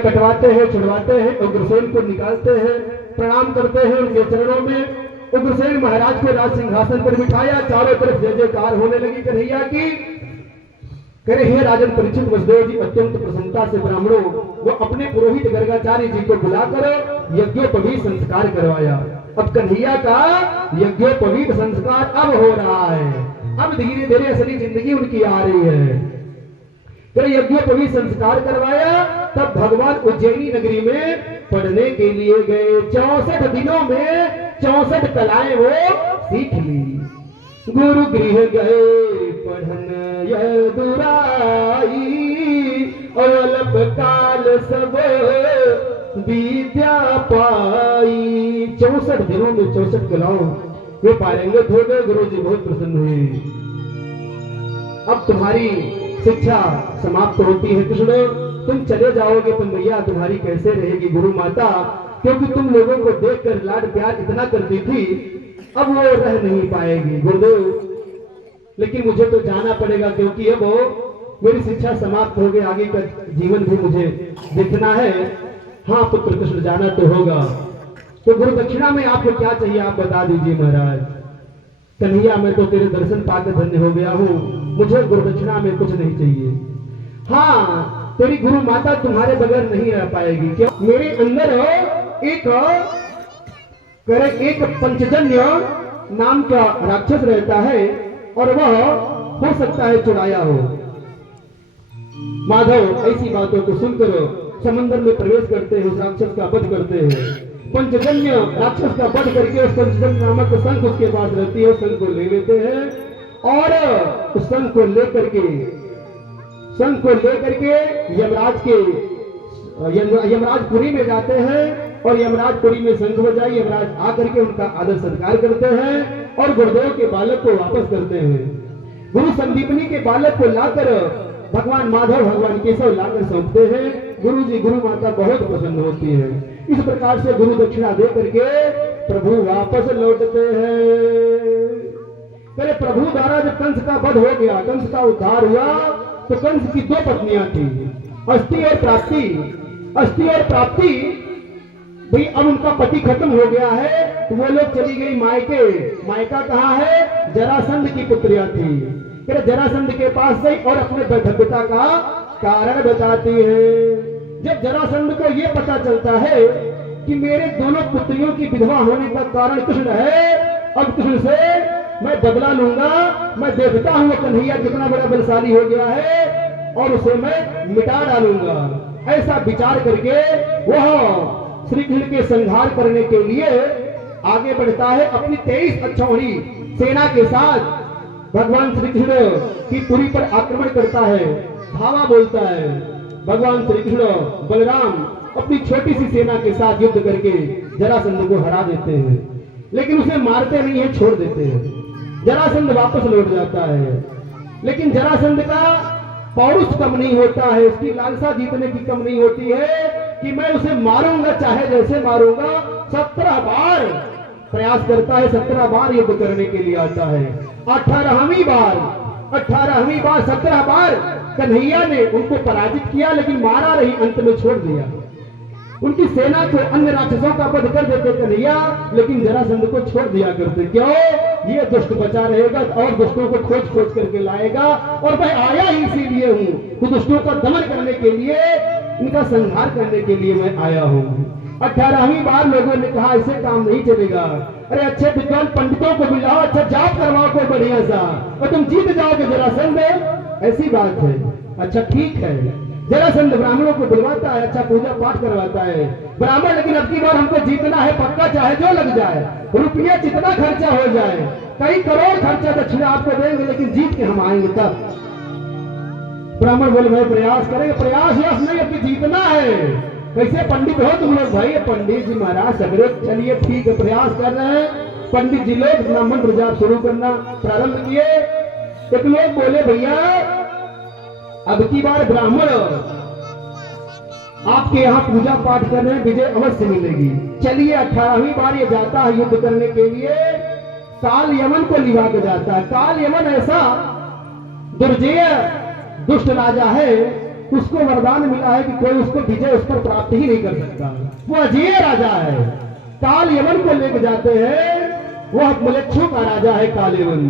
कटवाते हैं, छुड़वाते हैं, उग्रसेन को निकालते हैं, प्रणाम करते हैं उनके चरणों में। उग्रसेन महाराज को राज सिंहासन पर बिठाया, चारों तरफ जय जयकार होने लगी कन्हैया की। करे हे राजन परीक्षित वसुदेव जी अत्यंत प्रसन्नता से ब्राह्मणों वो अपने पुरोहित गर्गाचार्य जी को बुलाकर यज्ञोपवीत संस्कार करवाया। अब कन्हैया का यज्ञोपवीत संस्कार अब हो रहा है, अब धीरे धीरे असली जिंदगी उनकी आ रही है। यज्ञोपवीत संस्कार करवाया, तब भगवान उज्जैनी नगरी में पढ़ने के लिए गए। 64 दिनों में 64 कलाएं वो सीख ली। गुरु गृह गए पढ़न यदुराई, अल्प काल सब विद्या पाई। 64 दिनों में 64 कलाओं वे पारंगत हो गए। गुरु जी बहुत प्रसन्न हुए। अब तुम्हारी शिक्षा समाप्त होती है कृष्ण, तुम चले जाओगे तो मैया तुम्हारी कैसे रहेगी गुरु माता, क्योंकि तुम लोगों को देखकर लाड प्यार इतना करती थी, अब वो रह नहीं पाएगी गुरुदेव। लेकिन मुझे तो जाना पड़ेगा, क्योंकि अब मेरी शिक्षा समाप्त हो गई, आगे का जीवन भी मुझे देखना है। हाँ पुत्र कृष्ण, जाना तो होगा। तो गुरु दक्षिणा में आपको क्या चाहिए आप बता दीजिए महाराज। कन्हैया मैं तो तेरे दर्शन पाकर धन्य हो गया हूँ, मुझे गुरु दक्षिणा में कुछ नहीं चाहिए। हाँ तेरी गुरु माता तुम्हारे बगैर नहीं रह पाएगी। क्यों? मेरे अंदर एक पंचजन्य नाम का राक्षस रहता है, और वह हो सकता है चुराया हो। माधव ऐसी बातों को सुनकर समंदर में प्रवेश करते हैं, उस राक्षस का वध करते हैं। पंचजन्य राक्षस का वध करके उस पंचजन्य नामक शंख उसके पास रहती है, शंख को ले लेते हैं, और उस शंख को लेकर के यमराजपुरी में जाते हैं। और यमराजपुरी में शंख बजाई, यमराज आकर के उनका आदर सत्कार करते हैं और गुरुदेव के बालक को वापस करते हैं। गुरु संदीपनी के बालक को लाकर भगवान माधव भगवान केशव लाकर सौंपते हैं। गुरु जी गुरु माता बहुत प्रसन्न होती है। इस प्रकार से गुरु दक्षिणा दे करके प्रभु वापस लौटते हैं। पहले प्रभु द्वारा जब कंस का वध हो गया, कंस का उद्धार हुआ, तो कंस की 2 पत्नियां थी, अस्थि और प्राप्ति। अस्थि और प्राप्ति भाई अब उनका पति खत्म हो गया है, तो वो लोग चली गई मायके। मायका कहाँ है? जरासंध की पुत्रियां थी। फिर जरासंध के पास गई और अपने वैधव्यता का कारण बताती है। जब जरासंध को ये पता चलता है कि मेरे दोनों पुत्रियों की विधवा होने का कारण कृष्ण है, अब कृष्ण से मैं बदला लूंगा। मैं देखता हूं कन्हैया कितना बड़ा बलशाली हो गया है, और उसे मैं मिटा डालूंगा। ऐसा विचार करके वह श्री कृष्ण के संहार करने के लिए आगे बढ़ता है। अपनी 23 अक्षौहिणी सेना के साथ भगवान श्री कृष्ण की पुरी पर आक्रमण करता है, धावा बोलता है। भगवान श्री कृष्ण बलराम अपनी छोटी सी सेना के साथ युद्ध करके जरासंध को हरा देते हैं, लेकिन उसे मारते नहीं है, छोड़ देते हैं। जरासंध वापस लौट जाता है, लेकिन जरासंध का पौरुष कम नहीं होता है, उसकी लालसा जीतने की कम नहीं होती है कि मैं उसे मारूंगा, चाहे जैसे मारूंगा। 17 बार प्रयास करता है, 17 बार युद्ध करने के लिए आता है। 18वीं बार 17 बार कन्हैया ने उनको पराजित किया, लेकिन मारा नहीं, अंत में छोड़ दिया। उनकी सेना को अन्य राक्षसों का वध कर देते कन्हैया, लेकिन जरासंध को छोड़ दिया करते। क्यों? ये दुष्ट बचा रहेगा और दुष्टों को खोज खोज करके लाएगा, और मैं आया ही इसीलिए हूँ कि दुष्टों का दमन करने के लिए, इनका संहार करने के लिए मैं आया हूँ। 18वीं बार लोगों ने कहा ऐसे काम नहीं चलेगा, अरे अच्छे विद्वान पंडितों को बुलाओ, अच्छा जाप करवाओ कोई बढ़िया सा, और तुम जीत जाओगे जरासंध। ऐसी बात है। अच्छा ठीक है, जरासंध ब्राह्मणों को बुलवाता है, अच्छा पूजा पाठ करवाता है ब्राह्मण, लेकिन अब की बार हमको जीतना है पक्का, चाहे जो लग जाए, रुपया जितना खर्चा हो जाए, कई करोड़ खर्चा दक्षिणा आपको देंगे, लेकिन जीत के हम आएंगे तब। ब्राह्मण बोले भाई प्रयास करेंगे। प्रयास यश नहीं, अब जीतना है। कैसे पंडित हो तुम लोग? भाई पंडित जी महाराज सगरे, चलिए ठीक है, प्रयास कर रहे हैं। पंडित जी लोग मंत्र जाप शुरू करना प्रारंभ किए। एक लोग बोले भैया अब की बार ब्राह्मण आपके यहाँ पूजा पाठ कर रहे हैं, विजय अवश्य मिलेगी। चलिए 18वीं बार ये जाता है युद्ध करने के लिए, काल यमन को लिवा के जाता है। काल यमन ऐसा दुर्जय दुष्ट राजा है उसको वरदान मिला है कि कोई उसको विजय उस पर प्राप्त ही नहीं कर सकता। वो अजय राजा है। काल यवन को लेकर जाते हैं, वह मलेच्छों का राजा है काल यवन।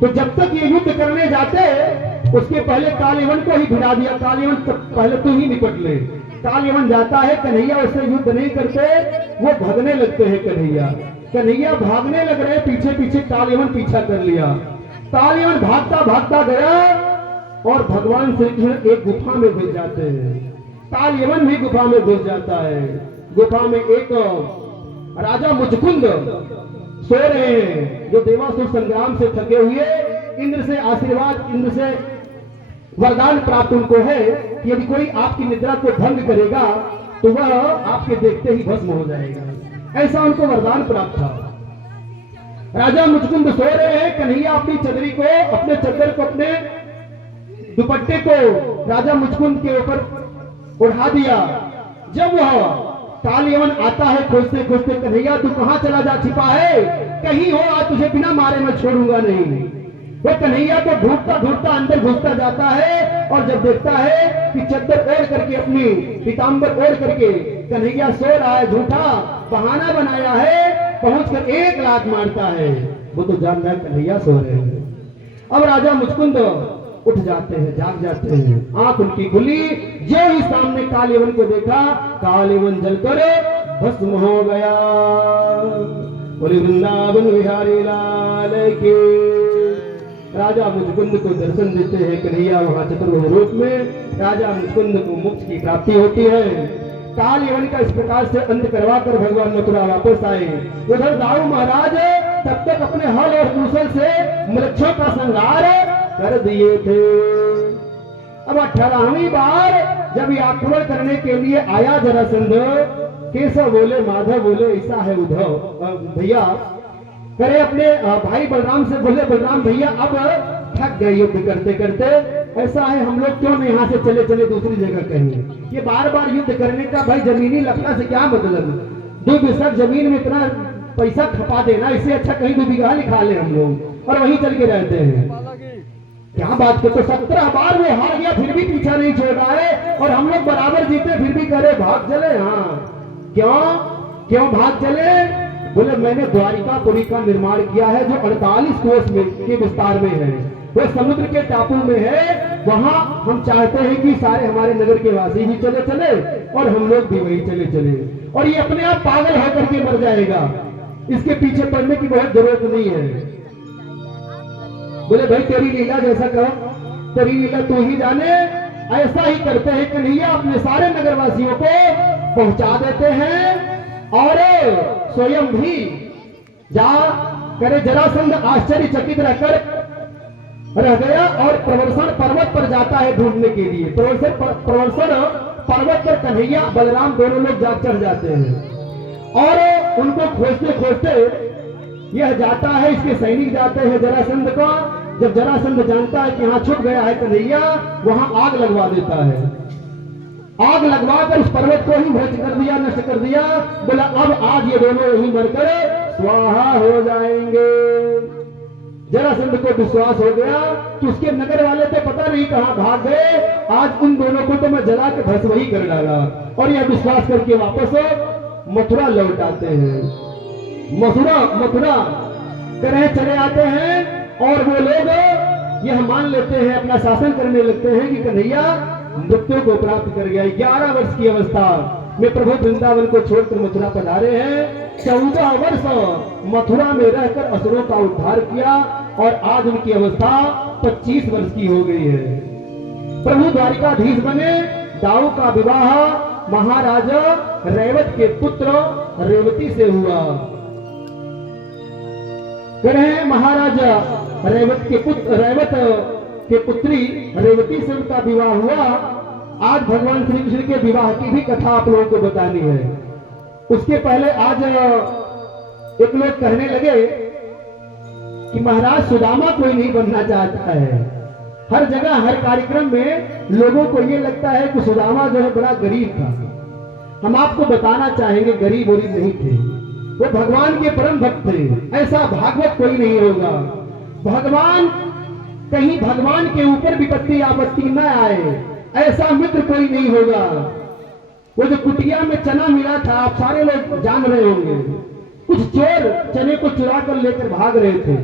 तो जब तक ये युद्ध करने जाते उसके पहले काल यवन को ही भिड़ा दिया। काल यवन पहले तो ही निपट ले। काल यवन जाता है, कन्हैया उससे युद्ध नहीं करते, वो भागने लगते हैं। कन्हैया भागने लग रहे, पीछे पीछे काल यवन पीछा कर लिया। काल यवन भागता भागता गया और भगवान श्री कृष्ण एक गुफा में घुस जाते हैं। काल यवन भी गुफा में घुस जाता है। गुफा में एक राजा मुचकुंद सो रहे हैं, जो देवासुर संग्राम से थके हुए, इंद्र से आशीर्वाद, इंद्र से वरदान प्राप्त उनको है कि यदि कोई आपकी निद्रा को भंग करेगा तो वह आपके देखते ही भस्म हो जाएगा। ऐसा उनको वरदान प्राप्त था। राजा मुचकुंद सो रहे हैं, कन्हैया अपनी चदरी को, अपने चद्दर को, अपने दुपट्टे को राजा मुचकुंद के ऊपर उड़ा दिया। जब वह काल यवन आता है खोजते खोजते, कन्हैया तू कहां चला जा छिपा है? कहीं हो, आज तुझे बिना मारे मैं छोड़ूंगा नहीं। वो कन्हैया को ढूंढता ढूंढता अंदर घुसता जाता है और जब देखता है कि चद्दर ओढ़ करके, अपनी पीतांबर ओढ़ करके कन्हैया सो रहा है, झूठा बहाना बनाया है, पहुंचकर एक लात मारता है। वो तो जान रहा है कन्हैया सो रहे हैं। अब राजा मुचकुंद उठ जाते हैं, जाग जाते हैं, आंख उनकी खुली, जो ही सामने काल यवन को देखा, काल यवन जलकर भस्म हो गया। बोले वृंदावन बिहारी लाल के। राजा मुचकुंद को दर्शन देते हैं कन्हैया वहां चतुर्भुज रूप में। राजा मुचकुंद को मोक्ष की प्राप्ति होती है। काल यवन का इस प्रकार से अंत करवा कर भगवान मथुरा वापस आए। उधर दाऊ महाराज तब तक अपने हल और कुशल से मृक्षों का संहार कर दिए थे। अब 18वीं बार जब ये आक्रमण करने के लिए आया जरासंध, केशव बोले, माधव बोले, ऐसा है उद्धव भैया, करे अपने भाई बलराम से बोले, बलराम भैया अब थक गए युद्ध करते करते, ऐसा है हम लोग क्यों नहीं यहाँ से चले चले दूसरी जगह कहीं। ये बार बार युद्ध करने का भाई जमीनी लफड़ा से क्या मतलब? 2 बिस्सा जमीन में इतना पैसा खपा देना, इससे अच्छा कहीं 2 बीघा लिखा ले हम लोग और वहीं चल के रहते हैं। क्या बात करते? 17 बार वो हार गया फिर भी पीछा नहीं छोड़ रहा है और हम लोग बराबर जीते फिर भी करे भाग चले। हाँ क्यों भाग चले? बोले मैंने द्वारिकापुरी का निर्माण किया है जो 48 कोस में के विस्तार में है, वो समुद्र के टापू में है। वहां हम चाहते हैं कि सारे हमारे नगर के वासी भी चले चले और हम लोग भी वही चले चले, और ये अपने आप पागल होकर के मर जाएगा, इसके पीछे पड़ने की बहुत जरूरत नहीं है। बोले भाई तेरी लीला जैसा कहो, तेरी लीला तू ही जाने। ऐसा ही करते हैं कन्हैया, अपने सारे नगरवासियों को पहुंचा देते हैं और स्वयं भी जा करे। जरासंध आश्चर्यचकित रहकर रह गया और प्रवर्षण पर्वत पर जाता है ढूंढने के लिए। प्रवर्षण पर्वत पर कन्हैया बलराम दोनों लोग जा चढ़ जाते हैं और उनको खोजते खोजते यह जाता है, इसके सैनिक जाते हैं जरासंध का। जब जरासंध जानता है कि यहाँ छुप गया है कन्हैया, वहां आग लगवा देता है। आग लगवाकर उस पर्वत को ही भ्रष्ट कर दिया, नष्ट कर दिया। बोला अब आज ये दोनों यहीं मरकर स्वाहा हो जाएंगे। जरासंध को विश्वास हो गया कि उसके नगर वाले तो पता नहीं कहां भाग गए, आज उन दोनों को तो मैं जला के भस्म ही कर डाला। और यह विश्वास करके वापस मथुरा लौट आते हैं। मथुरा करे चले आते हैं और वो लोग यह मान लेते हैं, अपना शासन करने लगते हैं कि कन्हैया मृत्यु को प्राप्त कर गया। 11 वर्ष की अवस्था में प्रभु वृंदावन को छोड़कर मथुरा पधारे हैं। 14 वर्ष मथुरा में रहकर असुरों का उद्धार किया और आज उनकी अवस्था 25 वर्ष की हो गई है। प्रभु द्वारिकाधीश बने। दाऊ का विवाह महाराजा रेवत के पुत्र रेवती से हुआ। कहे महाराजा रेवत के पुत्री रेवती से उनका विवाह हुआ। आज भगवान श्री कृष्ण के विवाह की भी कथा आप लोगों को बतानी है। उसके पहले आज एक लोग कहने लगे कि महाराज सुदामा कोई नहीं बनना चाहता है। हर जगह हर कार्यक्रम में लोगों को ये लगता है कि सुदामा जो है बड़ा गरीब था। हम आपको बताना चाहेंगे गरीब वरीब नहीं थे, वो भगवान के परम भक्त थे। ऐसा भागवत कोई नहीं होगा। भगवान कहीं भगवान के ऊपर विपत्ति आपत्ति न आए, ऐसा मित्र कोई नहीं होगा। वो जो कुटिया में चना मिला था, आप सारे लोग जान रहे होंगे, कुछ चोर चने को चुरा कर लेकर भाग रहे थे।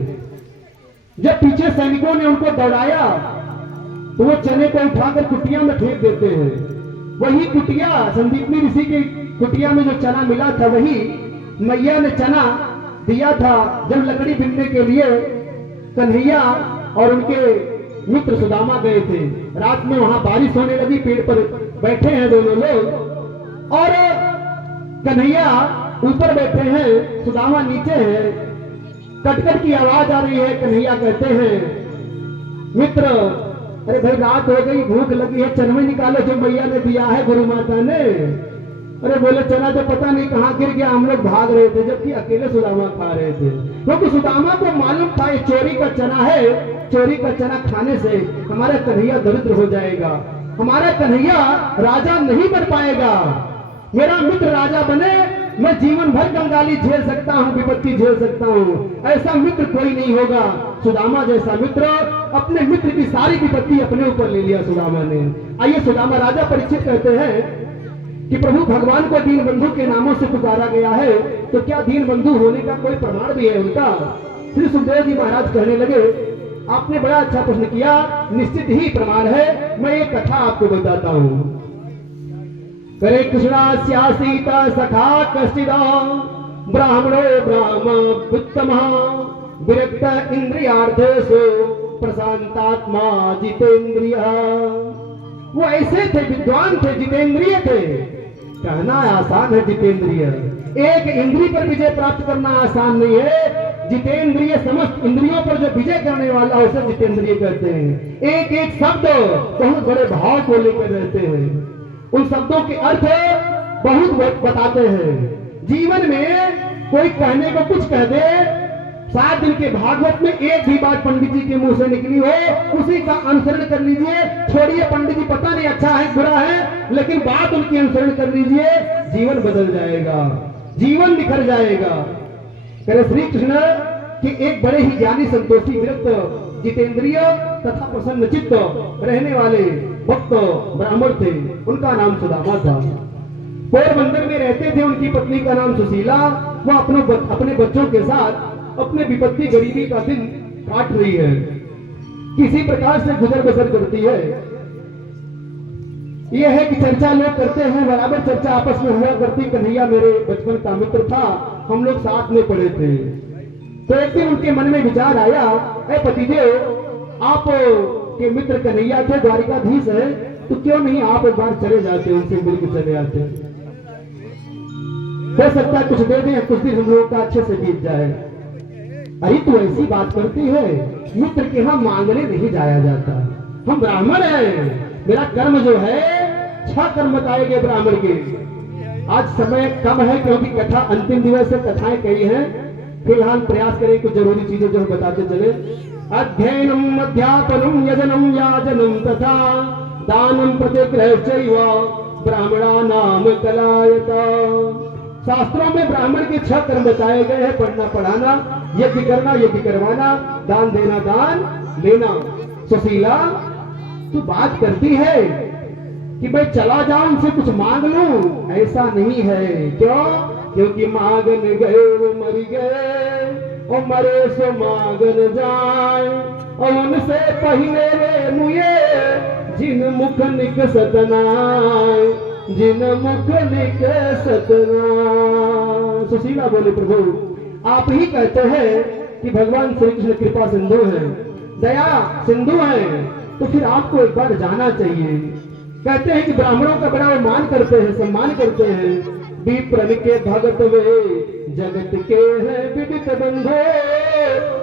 जब पीछे सैनिकों ने उनको दौड़ाया तो वो चने को उठाकर कुटिया में फेंक देते हैं। वही कुटिया, संदीपनी ऋषि की कुटिया में जो चना मिला था, वही मैया ने चना दिया था जब लकड़ी बिनने के लिए कन्हैया और उनके मित्र सुदामा गए थे। रात में वहां बारिश होने लगी, पेड़ पर बैठे हैं दोनों लोग और कन्हैया ऊपर बैठे हैं, सुदामा नीचे है। कटकट की आवाज आ रही है। कन्हैया कहते हैं, मित्र, अरे भाई रात हो गई, भूख लगी है, चनवे निकालो जो मैया ने दिया है गुरु माता ने। अरे बोले चना तो पता नहीं कहाँ गिर गया, हम लोग भाग रहे थे, जबकि अकेले सुदामा खा रहे थे। क्योंकि सुदामा को मालूम था ये चोरी का चना है, चोरी का चना खाने से हमारा कन्हैया दरिद्र हो जाएगा, हमारा कन्हैया राजा नहीं बन पाएगा। मेरा मित्र राजा बने, मैं जीवन भर कंगाली झेल सकता हूँ, विपत्ति झेल सकता हूँ, ऐसा मित्र कोई नहीं होगा। सुदामा जैसा मित्र, अपने मित्र की सारी विपत्ति अपने ऊपर ले लिया सुदामा ने। आइए सुदामा, राजा परीक्षित कहते हैं कि प्रभु भगवान को दीन बंधु के नामों से पुकारा गया है, तो क्या दीन बंधु होने का कोई प्रमाण भी है उनका? श्री सुखदेव जी महाराज कहने लगे, आपने बड़ा अच्छा प्रश्न किया, निश्चित ही प्रमाण है। मैं एक कथा आपको बताता हूँ। करे कृष्णा सीता सखा कश्चिदा ब्राह्मणो ब्राह्म उत्तमः विरक्त इंद्रियार्थेषु प्रशांतात्मा जितेंद्रिय। वो ऐसे थे, विद्वान थे, जितेंद्रिय थे। कहना आसान है जितेंद्रिय, एक इंद्रिय पर विजय प्राप्त करना आसान नहीं है। जितेंद्रिय समस्त इंद्रियों पर जो विजय करने वाला उसे जितेंद्रिय कहते हैं। एक एक शब्द बहुत बड़े भाव को लेकर रहते हैं, उन शब्दों के अर्थ बहुत बताते हैं। जीवन में कोई कहने को कुछ कह दे, 7 दिन के भागवत में एक भी बात पंडित जी के मुंह से निकली हो, उसी का अनुसरण कर लीजिए। छोड़िए पंडित जी पता नहीं अच्छा है बुरा है, लेकिन बात उनकी अनुसरण कर लीजिए, जीवन बदल जाएगा, जीवन निखर जाएगा। कह श्री कृष्ण कि एक बड़े ही ज्ञानी, संतोषी, विरक्त, जितेंद्रिय तथा प्रसन्न चित्त रहने वाले भक्त ब्राह्मण थे। उनका नाम सुदामा था। पोरबंदर में रहते थे। उनकी पत्नी का नाम सुशीला। वो अपने बच्चों के साथ अपने विपत्ति गरीबी का दिन काट रही है, किसी प्रकार से गुजर बसर करती है। यह है कि चर्चा लोग करते हैं, बराबर चर्चा आपस में हुआ करती। कन्हैया मेरे बचपन का मित्र था, हम लोग साथ में पढ़े थे। तो एक दिन उनके मन में विचार आया, ऐ पतिदेव, आप के मित्र कन्हैया थे, द्वारिकाधीश है, तो क्यों नहीं आप एक बार चले जाते, उनसे मिलकर चले आते। हो सकता है कुछ दे दें, कुछ दिन हम लोग का अच्छे से बीत जाए। अरे तू ऐसी बात करती है, मित्र के यहाँ मांगने नहीं जाया जाता। हम ब्राह्मण हैं, मेरा कर्म जो है 6 कर्म बताए गए ब्राह्मण के। आज समय कम है क्योंकि कथा अंतिम दिवस से कथाएं कई हैं। फिलहाल प्रयास करें कुछ जरूरी चीजें जो हम बताते चले। अध्ययनम अध्यापनम यजनम याजनम तथा दानम प्रतिग्रहश्चैव ब्राह्मणानाम कलायता। शास्त्रों में ब्राह्मण के 6 कर्म बताए गए हैं, पढ़ना पढ़ाना, यज्ञ करना यज्ञ करवाना, दान देना दान लेना। सुशीला तू बात करती है कि मैं चला जाऊं उनसे कुछ मांग लूं, ऐसा नहीं है। क्यों? क्योंकि मांगन गए वो मर गए और मरे सो मांगन जाए, और उनसे पहले वे मुए जिन मुख निक सतनाए, जिन मुख निक सतना। सुशीला बोले, प्रभु आप ही कहते हैं कि भगवान श्री कृष्ण कृपा सिंधु है, दया सिंधु है, तो फिर आपको एक बार जाना चाहिए। कहते हैं कि ब्राह्मणों का बड़ा मान करते हैं, सम्मान करते हैं। विप्र के भगत वे जगत के हैं विदित बंधो,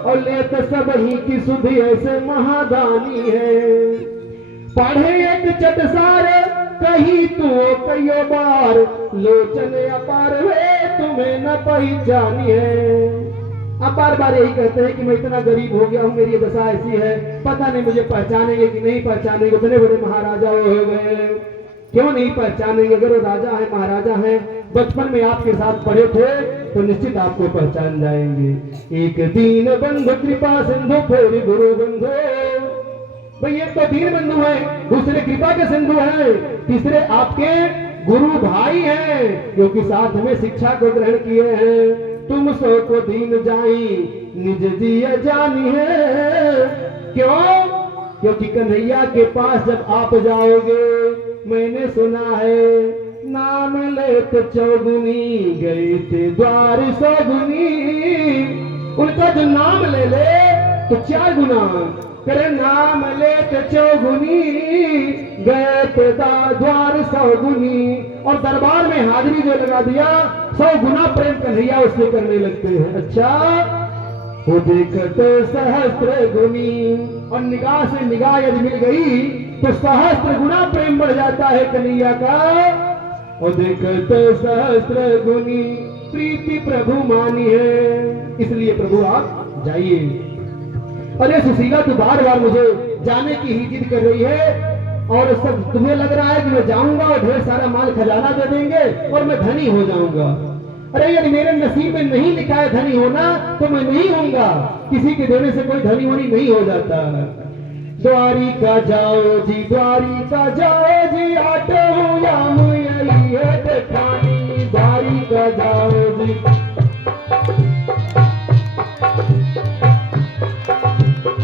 और लेत सब ही की सुधि ऐसे महादानी है। पढ़े एक चटसार कही तू कईयो बार, लोचन अपार वे तुम्हें न पहचानी है। अब बार बार यही कहते हैं कि मैं इतना गरीब हो गया हूँ, मेरी दशा ऐसी है, पता नहीं मुझे पहचानेंगे कि नहीं पहचानेंगे। बड़े बड़े महाराजा हो गए, क्यों नहीं पहचानेंगे? अगर वो राजा है, महाराजा है, बचपन में आपके साथ पढ़े थे, तो निश्चित आपको पहचान जाएंगे। एक दीन बंधु कृपा सिंधु फेरी गुरु बंधु, भाई एक तो दीन बंधु है, दूसरे कृपा के सिंधु है, तीसरे आपके गुरु भाई हैं, क्योंकि साथ में शिक्षा को ग्रहण किए हैं। तुम सो को दीन जाई निज जिय जानी है। क्यों? क्योंकि कन्हैया के पास जब आप जाओगे, मैंने सुना है नाम लेते चौगुनी गए थे द्वार सौगुनी। उनका जो नाम ले ले तो 4 गुना करे, नाम लेते चौगुनी गए थे द्वार सौगुनी। और दरबार में हाजिरी जो लगा दिया, 100 गुना प्रेम कन्हैया उससे करने लगते हैं। अच्छा, वो देखते सहस्त्र गुनी, और निगाह से निगाह यदि मिल गई तो सहस्त्र गुना प्रेम बढ़ जाता है कन्हैया का। और देखते सहस्त्र गुनी प्रीति प्रभु मानी है। इसलिए प्रभु आप जाइए। अरे सुशीला तो बार बार मुझे जाने की ही जिद कर रही है, और सब तुम्हें लग रहा है कि मैं जाऊंगा और ढेर सारा माल खजाना दे देंगे और मैं धनी हो जाऊंगा। अरे यदि मेरे नसीब में नहीं लिखा है धनी होना तो मैं नहीं होऊंगा। किसी के देने से कोई धनी होनी नहीं हो जाता। द्वारिका जाओ जी, द्वारिका जाओ जी, आटो याम यही है देखानी। द्वारिका जाओ जी,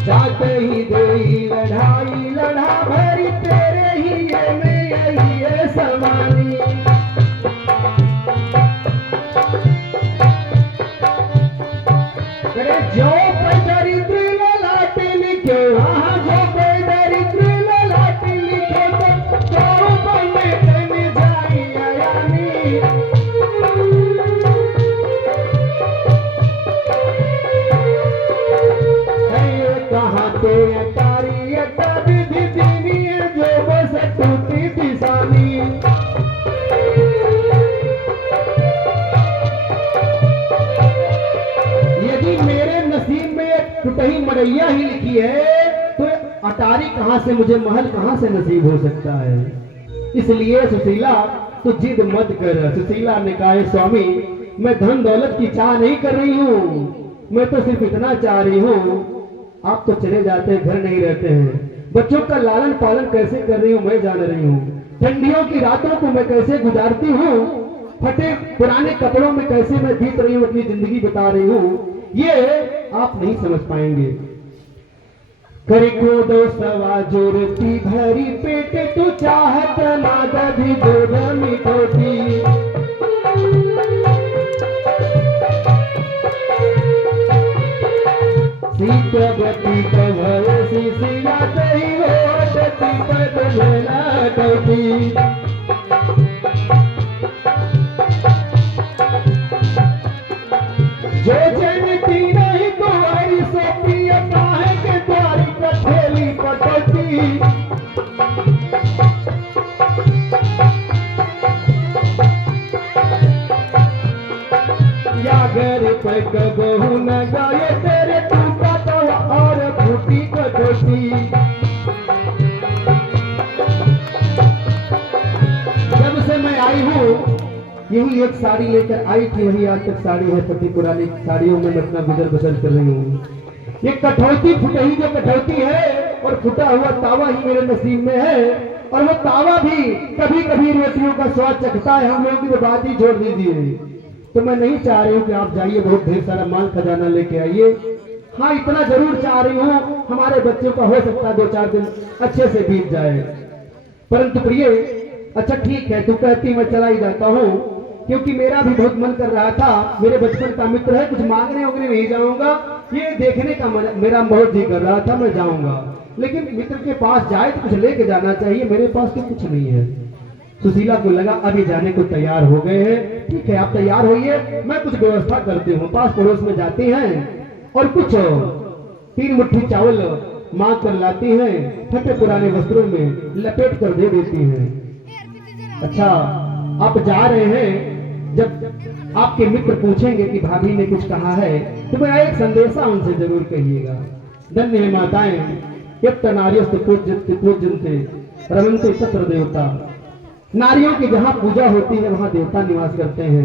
जाते ही दे लड़ाई लड़ा भरी, तेरे ही ये में यही है समानी। अरे जो दरिद्र ललाटे लिखे, वहाँ जो दरिद्र ललाटे लिखे, तो बनने तन जाई यानी। कहाँ ते अटारी अटारी दीदी जो बस टूटी दिशानी। यदि मेरे नसीब में टूटही मड़ैया ही लिखी है तो अटारी कहां से, मुझे महल कहां से नसीब हो सकता है। इसलिए सुशीला तो जिद मत कर। सुशीला ने कहा, स्वामी मैं धन दौलत की चाह नहीं कर रही हूँ, मैं तो सिर्फ इतना चाह रही हूँ, आप तो चले जाते हैं, घर नहीं रहते हैं, बच्चों का लालन पालन कैसे कर रही हूँ मैं जान रही हूँ। ठंडियों की रातों को मैं कैसे गुजारती हूँ, फटे पुराने कपड़ों में कैसे मैं बीत रही हूँ, अपनी जिंदगी बता रही हूँ, ये आप नहीं समझ पाएंगे। करे को दो सवा जोरती भरी पेट, तू चाहत ना दधी दूध मिठोती। सीतवती कभय सिसिया कही होती बदलना कभी। जो जनती नहीं तो ऐसे पियता है कि द्वारी कठेली पटती। या घर पे कबहू न गए तेरे टूटा तो और फूटी कटोती। जब से मैं आई हूँ यही एक साड़ी लेकर आई थी, वही आज तक साड़ी है, फटी पुरानी साड़ियों में मैं अपना गुजर बसर कर रही हूँ। ये कठौती फुटही जो कठौती है और फुटा हुआ तावा ही मेरे नसीब में है, और वो तावा भी कभी कभी रोटियों का स्वाद चखता है। हम लोग की वो बात ही छोड़ दीजिए। तो मैं नहीं चाह रही हूँ कि आप जाइए बहुत ढेर सारा माल खजाना लेके आइए। हाँ इतना जरूर चाह रही हूँ, हमारे बच्चों का हो सकता है 2-4 दिन अच्छे से बीत जाए। परंतु प्रिय, अच्छा ठीक है, तू कहती मैं चला ही जाता हूँ, क्योंकि मेरा भी बहुत मन कर रहा था, मेरे बचपन का मित्र है, कुछ मांगने वगने नहीं जाऊंगा, ये देखने का मेरा बहुत जी कर रहा था, मैं जाऊंगा। लेकिन मित्र के पास जाए तो कुछ लेके जाना चाहिए, मेरे पास तो कुछ नहीं है। सुशीला को लगा अभी जाने को तैयार हो गए हैं, ठीक है आप तैयार होइए, मैं कुछ व्यवस्था करती हूँ। पास पड़ोस में जाती हैं और कुछ 3 मुट्ठी चावल मांग कर लाती हैं, फटे पुराने वस्त्रों में लपेट कर दे देती हैं। अच्छा आप जा रहे हैं, जब आपके मित्र पूछेंगे कि भाभी ने कुछ कहा है तो मेरा एक संदेशा उनसे जरूर कहिएगा। धन्य है माताएं, यत् नार्यस्तु पूज्यन्ते रमन्ते तत्र देवता। नारियों की जहाँ पूजा होती है वहाँ देवता निवास करते हैं।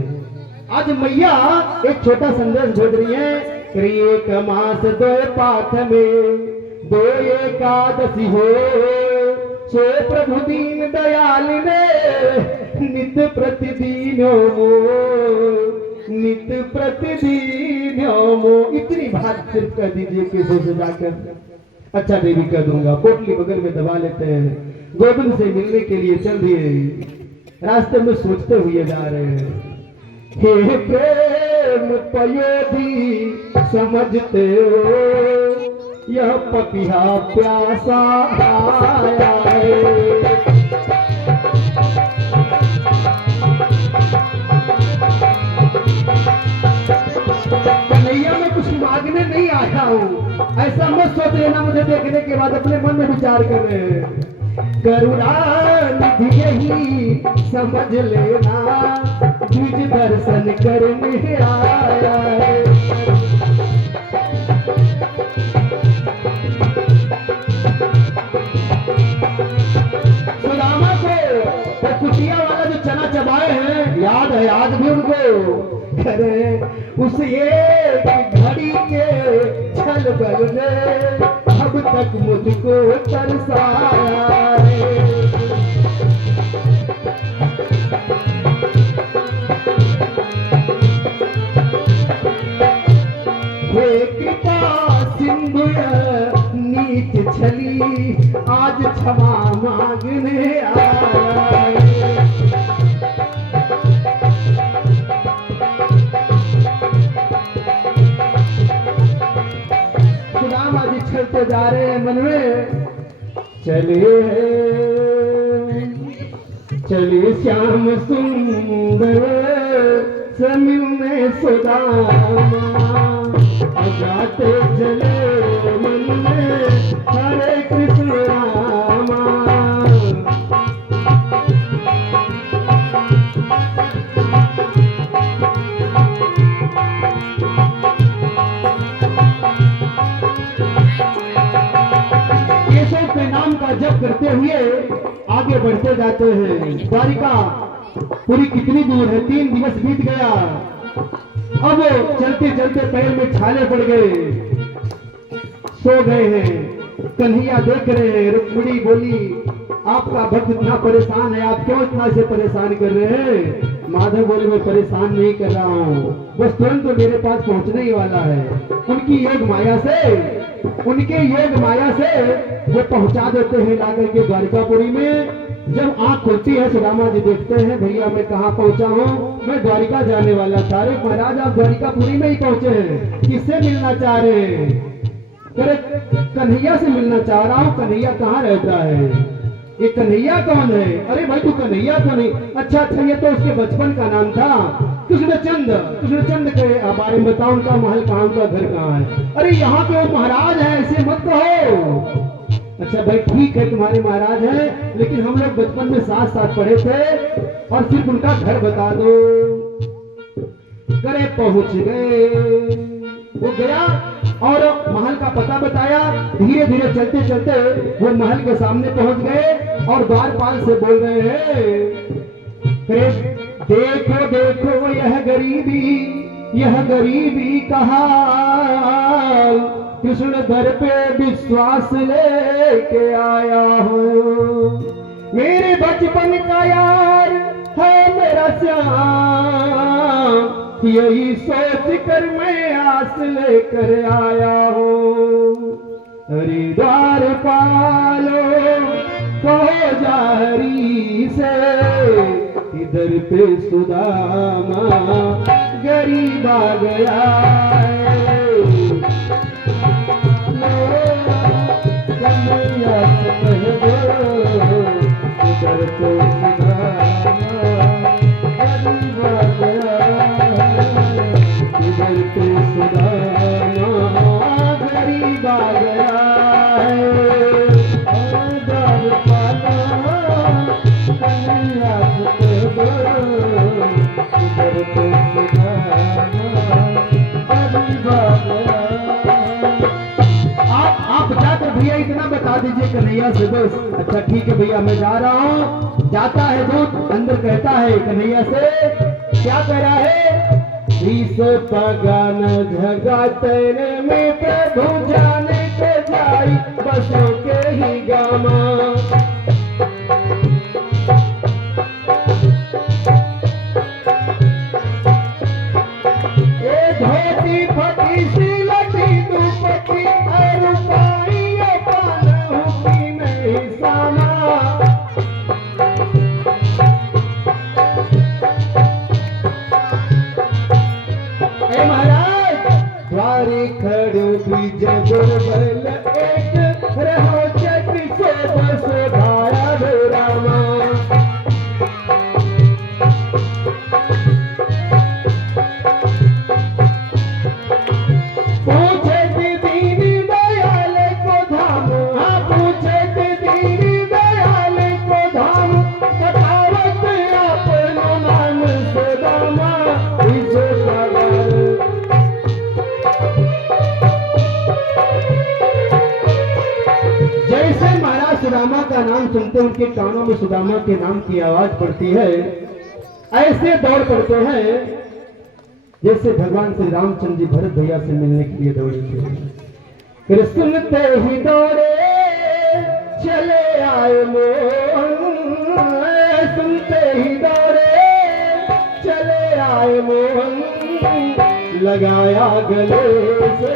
आज मैया एक छोटा संदेश भेज रही है। एक मास 2 पाठ में दो एकादशी हो, सो प्रभु दीन दयाल ने नित प्रतिदिन हो, नित प्रतिदिन हो। इतनी बात सिर्फ कर दीजिए कैसे से जाकर। अच्छा देवी कर दूंगा। पोटली बगल में दबा लेते हैं। गोविंद से मिलने के लिए चल दिए, रास्ते में सोचते हुए जा रहे हैं, हे प्रेम पयोधी समझते हो, यह पपिया प्यासा आया है। कन्हैया मैं कुछ मांगने नहीं आया हूँ, ऐसा मत सोच लेना। मुझे देखने के बाद अपने मन में विचार कर रहे हैं, करुणा निधि यही समझ लेना, तुझ दर्शन करने आया है। सुदामा को वो कुटिया वाला जो चना चबाए हैं याद है, आज भी उनको करे उस एक घड़ी के छल बल ने अब तक मुझको तरसाया है। हे कृपा सिंधु नीच छली, आज क्षमा मांगने आया है। चलते जा रहे हैं मन में, चलिए चलिए श्याम सुंदर समिल में सुदामा, जाते चले मन में हरे कृष्ण रामा। जप करते हुए आगे बढ़ते जाते हैं। द्वारिका पूरी कितनी दूर है, 3 दिवस बीत गया। अब चलते चलते पैर में छाले पड़ गए, सो गए हैं। कन्हैया देख रहे हैं। रुक्मिणी बोली, आपका भक्त इतना परेशान है, आप क्यों इतना से परेशान कर रहे हैं? माधव बोले, मैं परेशान नहीं कर रहा हूँ, बस तुरंत तो मेरे पास पहुंचने ही वाला है। उनकी योग माया से, उनके योग माया से वो पहुंचा देते हैं लाकर के द्वारिकापुरी में। जब आंख खुलती है सुदामा जी देखते हैं, भैया मैं कहाँ पहुंचा हूँ, मैं द्वारिका जाने वाला था। अरे महाराज आप द्वारिकापुरी में ही पहुंचे हैं, किससे मिलना चाह रहे हैं? अरे कन्हैया से मिलना चाह रहा हूँ। कन्हैया कहाँ रहता है? ये कन्हैया कौन है? अरे भाई तू कन्हैया तो नहीं। अच्छा अच्छा, ये तो उसके बचपन का नाम था कृष्णचंद। कृष्णचंद के बारे में बताओ, उनका महल कहाँ, उनका घर कहाँ है? अरे यहाँ पे वो महाराज है, ऐसे मत कहो। अच्छा भाई ठीक है तुम्हारे महाराज हैं, लेकिन हम लोग बचपन में साथ साथ पढ़े थे, और सिर्फ उनका घर बता दो। करे पहुंच गए, वो गया और महल का पता बताया। धीरे धीरे चलते चलते वो महल के सामने पहुंच गए और द्वारपाल से बोल रहे हैं, देखो देखो यह गरीबी का हाल, कृष्ण दर पे विश्वास लेके आया हूँ। मेरे बचपन का यार है मेरा श्याम, यही सोच कर मैं आस लेकर आया हूँ। अरे द्वारपालो कहो जाहरी से, इधर पे सुदामा गरीब आ गया है। कन्हैया से कह दो, इधर पे सुदामा गरीब आ गया है। इधर पे सुदामा गरीब आ गया है। आप जाकर भैया इतना बता दीजिए कन्हैया से बस। अच्छा ठीक है भैया मैं जा रहा हूँ। जाता है दूत, अंदर कहता है कन्हैया से, क्या कह रहा है? इस पगन जगा तेरे में प्रभु जाने के जाई बसों के ही गामा। ए धोती फटी सी लटी दुपट्टी और पाइए पान हुकी में ही सामा। द्वारी खड़ो बीज दुर्बल एक रहो चट से बस धाया रामा। पूछे दीदी दयाल को धाम, हाँ पूछे दीदी दयाल को धाम, बतावत अपनो नाम सुदामा। इसे जैसे महाराज सुदामा का नाम सुनते उनके कानों में सुदामा के नाम की आवाज पड़ती है, ऐसे दौड़ पड़ते हैं जैसे भगवान श्री रामचंद्र जी भरत भैया से मिलने के लिए दौड़े थे। फिर सुनते ही दौड़े चले आए मोहन, सुनते ही दौड़े चले आए मोहन, लगाया गले से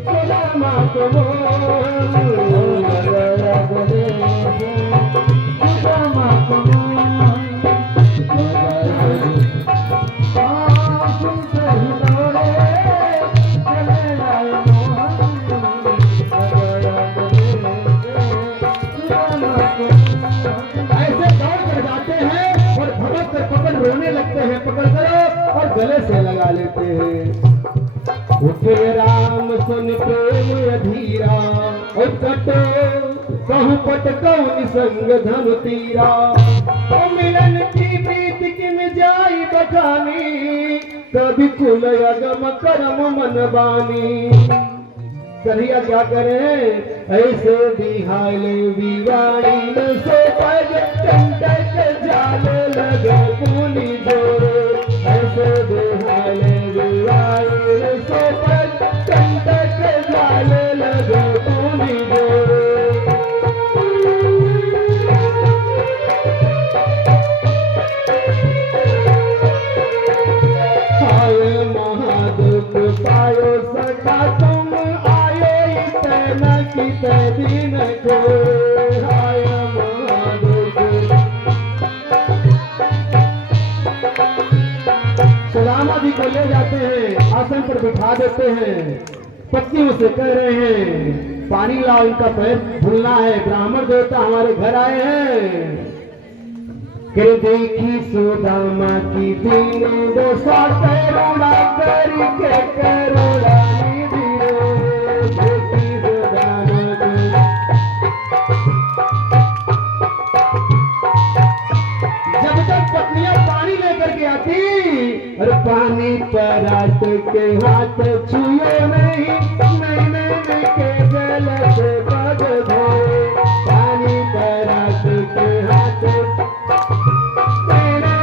सुदामा को मोहन। रोने लगते हैं, पकड़ करो और गले से लगा लेते हैं। उठे राम सुन प्रेम अधीरा, कटो कहूँ पटको निसंग धन तीरा। ओ मिलन की प्रीति किम जाई बखानी, कभी कुल अगम करम मन बानी। कन्हैया क्या करे ऐसे बिहाले विवाणी से पग कंटक जाल लगे पुली जोरे। ऐसे बिहाले विवाणी से पग कंटक जाल लगे पुली जोरे। हाय महादुख पायो सखा तुम दिन को। हाय महादुख सुदामा जी को ले जाते हैं, आसन पर बिठा देते हैं, पत्नियों से कह रहे हैं पानी लाओ, इनका पैर धुलना है, ब्राह्मण देवता हमारे घर आए हैं। के देखी सुदामा की दीन दशा करुणा करके करुणा पानी परात के हाथ छुए नहीं, मैंने के जल से पग धोए। पानी परात के हाथ मैंने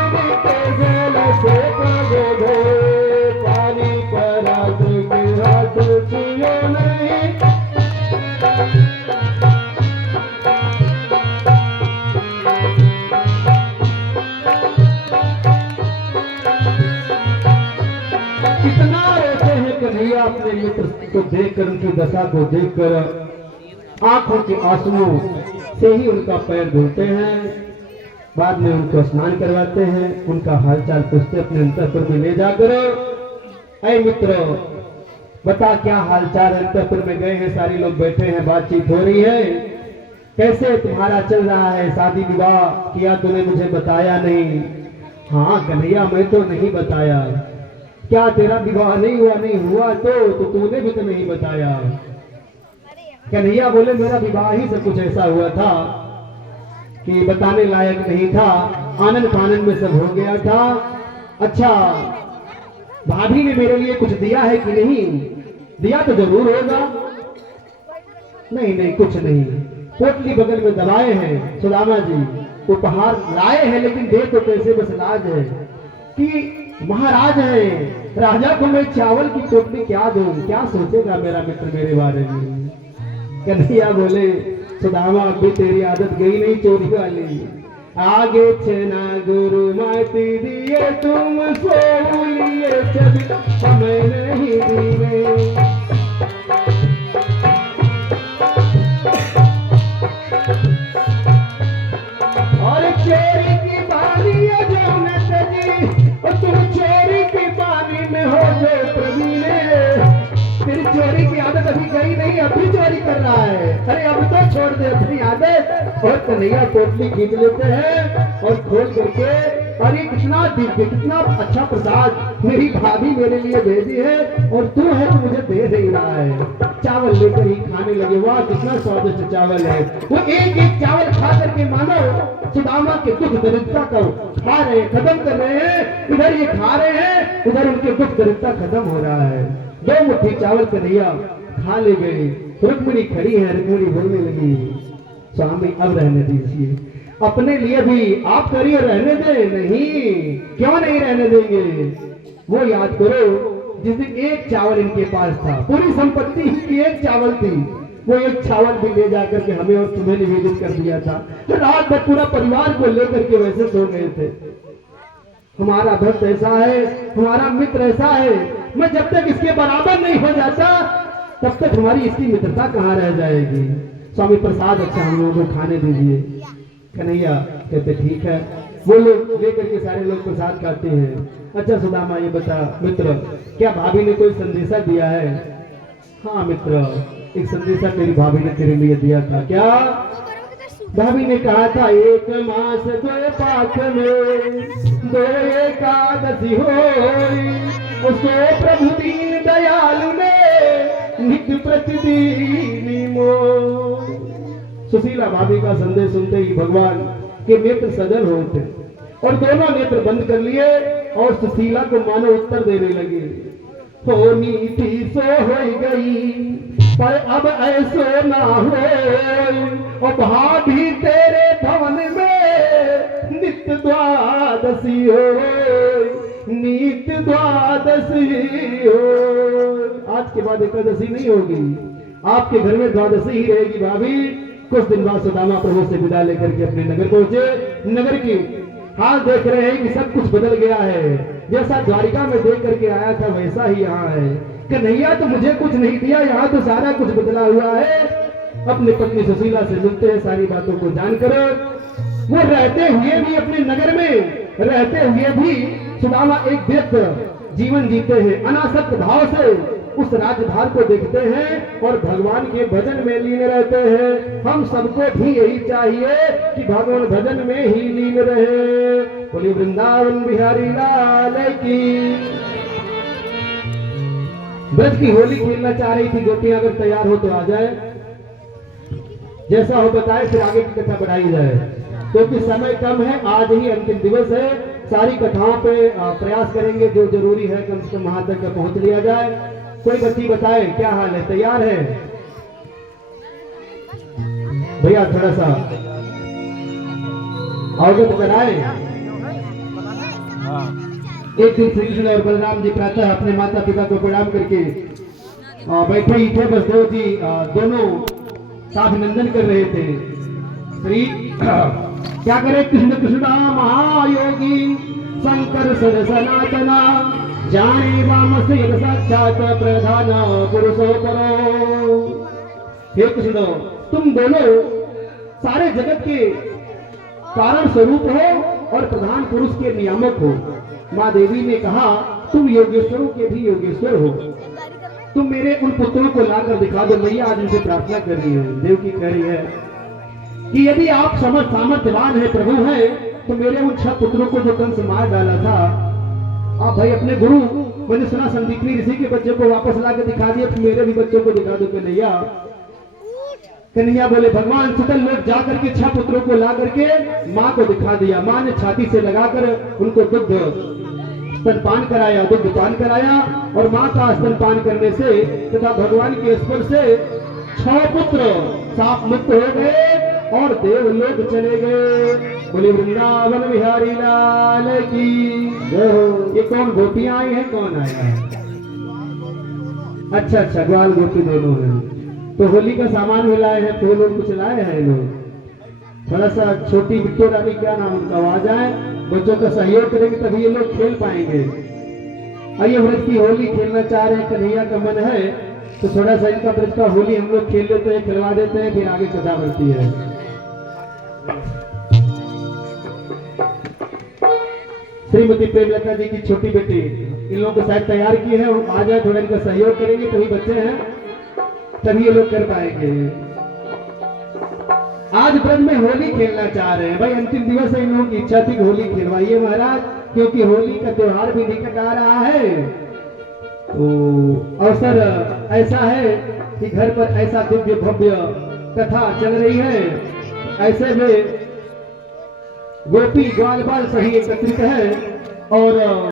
के जल से पग धोए। पानी परात के हाथ छुए नहीं। कितना रोते हैं कन्हैया अपने मित्र को देखकर, उनकी दशा को देखकर आंखों के आंसुओं से ही उनका पैर धुलते हैं। बाद में उनको स्नान करवाते हैं, उनका हालचाल पूछते अपने अंतःपुर में ले जाकर। ऐ मित्र बता क्या हालचाल है? अंतःपुर में गए हैं, सारे लोग बैठे हैं, बातचीत हो रही है, कैसे तुम्हारा चल रहा है? शादी विवाह किया तूने, मुझे बताया नहीं। हाँ कन्हैया मैं तो नहीं बताया। क्या तेरा विवाह नहीं हुआ? नहीं हुआ तो तूने भी तो नहीं बताया। कन्हैया बोले मेरा विवाह ही सब कुछ ऐसा हुआ था कि बताने लायक नहीं था, आनंद फानंद में सब हो गया था। अच्छा भाभी ने मेरे लिए कुछ दिया है कि नहीं? दिया तो जरूर होगा। नहीं नहीं कुछ नहीं, पोटली बगल में दबाए हैं सुदामा जी, उपहार लाए हैं, लेकिन दे तो कैसे, बस लाज है कि महाराज है, राजा को मैं चावल की पोटली क्या दूं? क्या सोचेगा मेरा मित्र मेरे बारे में? कन्हैया बोले सुदामा अब भी तेरी आदत गई नहीं चोरी वाली। आगे छना गुरु माती दिए तुम सो लिए जब समय नहीं दिए। और चोरी की बारी है जो न जी, तुम चोरी की बारी में हो जो प्रवीण। तेरी चोरी की आदत अभी गई नहीं, अभी चोरी कर रहा है। अरे अब तो छोड़ दे अपनी आदत। और कन्हैया पोटली खींच लेते हैं और खोल करके, अरे कितना दिव्य कितना अच्छा प्रसाद मेरी भाभी मेरे लिए भेजी है और तू है तो मुझे दे नहीं रहा है। चावल लेकर ही खाने लगे। वाह कितना स्वादिष्ट चावल है। वो एक एक चावल खा करके मानो सुदामा के दुख दरिद्रता को खा रहे हैं, खत्म कर रहे हैं। इधर ये खा रहे हैं, उधर उनके दुख दरिद्रता खत्म हो रहा है। 2 मुट्ठी चावल कन्हैया खा ले गए। रुक्मिणी खड़ी है, रुक्मिणी बोलने लगी स्वामी अब रहने दीजिए, अपने लिए भी आप करिए, रहने दे। नहीं, क्यों नहीं रहने देंगे? वो याद करो जिस दिन एक चावल इनके पास था, पूरी संपत्ति की एक चावल थी, वो एक चावल भी ले जाकर के हमें और तुम्हें निवेदित कर दिया था। रात भर पूरा परिवार को लेकर के वैसे सो गए थे। हमारा भक्त ऐसा है, हमारा मित्र ऐसा है, मैं जब तक इसके बराबर नहीं हो जाता तब तक हमारी इसकी मित्रता कहाँ रह जाएगी। स्वामी प्रसाद अच्छा हम लोगों को खाने दीजिए। कन्हैया कहते ठीक है। वो लोग लेकर के सारे लोग प्रसाद खाते हैं। अच्छा सुदामा ये बता मित्र, क्या भाभी ने कोई संदेशा दिया है? हाँ मित्र, एक संदेशा तेरी भाभी ने तेरे लिए दिया था। क्या? भाभी ने कहा था 1 मास 2 पाख में 2 एकादशी होई, उसको प्रभु दीन दयालु ने नित्य प्रतिदिन मोर। सुशीला भाभी का संदेश सुनते ही भगवान के नेत्र सजल होते और दोनों नेत्र बंद कर लिए और सुशीला को मानो उत्तर देने लगे। होनी थी सो हो गई पर अब ऐसो ना हो, और भाभी तेरे भवन में नित्य द्वादशी हो, नित्य द्वादशी हो। आज के बाद एकादशी नहीं होगी, आपके घर में द्वादशी ही रहेगी भाभी। कुछ दिन बाद सुदामा प्रभु से विदा लेकर के अपने नगर पहुंचे। नगर की हाल देख रहे हैं कि सब कुछ बदल गया है। जैसा द्वारिका में देख करके आया था वैसा ही यहाँ है। कन्हैया तो मुझे कुछ नहीं दिया, यहाँ तो सारा कुछ बदला हुआ है। अपनी पत्नी सुशीला से मिलते हैं, सारी बातों को जानकर वो रहते हुए भी अपने नगर में रहते हुए भी सुदामा एक व्यक्त जीवन जीते हैं। अनासक्त भाव से उस राजभार को देखते हैं और भगवान के भजन में लीन रहते हैं। हम सबको भी यही चाहिए कि भगवान भजन में ही लीन रहे। बोलिए वृंदावन बिहारी लाल की। ब्रज की होली खेलना चाह रही थी गोपियां, अगर तैयार हो तो आ जाए। जैसा हो बताए फिर आगे की कथा बढ़ाई जाए, क्योंकि समय कम है, आज ही अंतिम दिवस है। सारी कथाओं पे प्रयास करेंगे, जो जरूरी है कम से कम वहां तक पहुंच लिया जाए। कोई बच्ची बताए क्या हाल है, तैयार है भैया? थोड़ा सा अवगत कराए। एक दिन श्री कृष्ण और बलराम जी प्रातः अपने माता पिता को प्रणाम करके बैठे ही थे। बसदेव जी दोनों साभिनंदन कर रहे थे। श्री क्या करे? कृष्ण कृष्णा महायोगी शंकर सर सनातना, जाने वाम सिर साक्षात प्रधान पुरुषो परो। हे कृष्ण, तुम दोनों सारे जगत के कारण स्वरूप हो और प्रधान पुरुष के नियामक हो। माँ देवी ने कहा तुम योगेश्वरों के भी योगेश्वर हो। तुम मेरे उन पुत्रों को लाकर दिखा दो। मैया आज उनसे प्रार्थना कर रही है। देवकी कह रही है कि यदि आप सामर्थ्यवान है, प्रभु है, तो मेरे उन 6 पुत्रों को जो कंस मार डाला था, आप भाई अपने गुरु, मैंने सुना संदीपनी ऋषि के बच्चे को वापस लाकर दिखा दिया, फिर मेरे भी बच्चों को दिखा दो कन्हैया। कन्हैया बोले भगवान सुतल लोग जाकर के 6 पुत्रों को ला करके माँ को दिखा दिया। माँ ने छाती से लगाकर उनको दुग्ध स्तनपान कराया, दुग्ध पान कराया और माँ का स्तनपान करने से तथा भगवान के स्पर्श से 6 पुत्र साप मुक्त हो गए और देवलोक चले गए। बोले वृंदावन बिहारी लाल की। ये कौन गोपियां आई हैं, कौन आया है? अच्छा, ग्वाल गोपी दोनों हैं। तो होली का सामान भी लाए हैं, फूल वूल कुछ लाए हैं लोग। थोड़ा सा छोटी बिट्टू रानी, क्या नाम उनका, वो आ जाए, बच्चों का सहयोग करेंगे तभी ये लोग खेल पाएंगे। आइए व्रत की होली खेलना चाह रहे हैं, कन्हैया का मन है तो थोड़ा सा इनका व्रत का होली हम लोग खेल लेते हैं, खिलवा देते हैं, फिर आगे कथा बढ़ती है। श्रीमती प्रेमलता जी की छोटी बेटी इन लोगों को शायद तैयार की है, आ जाए, थोड़ा इनका सहयोग करेंगे, तभी बच्चे हैं तभी ये लोग कर पाएंगे। आज ब्रज में होली खेलना चाह रहे हैं भाई, अंतिम दिवस है, इन लोगों की इच्छा थी कि होली खेलवाइए महाराज, क्योंकि होली का त्योहार भी निकट आ रहा है। तो अवसर ऐसा है कि घर पर ऐसा दिव्य भव्य कथा चल रही है, ऐसे में गोपी ग्वाल बाल सही एकत्रित है और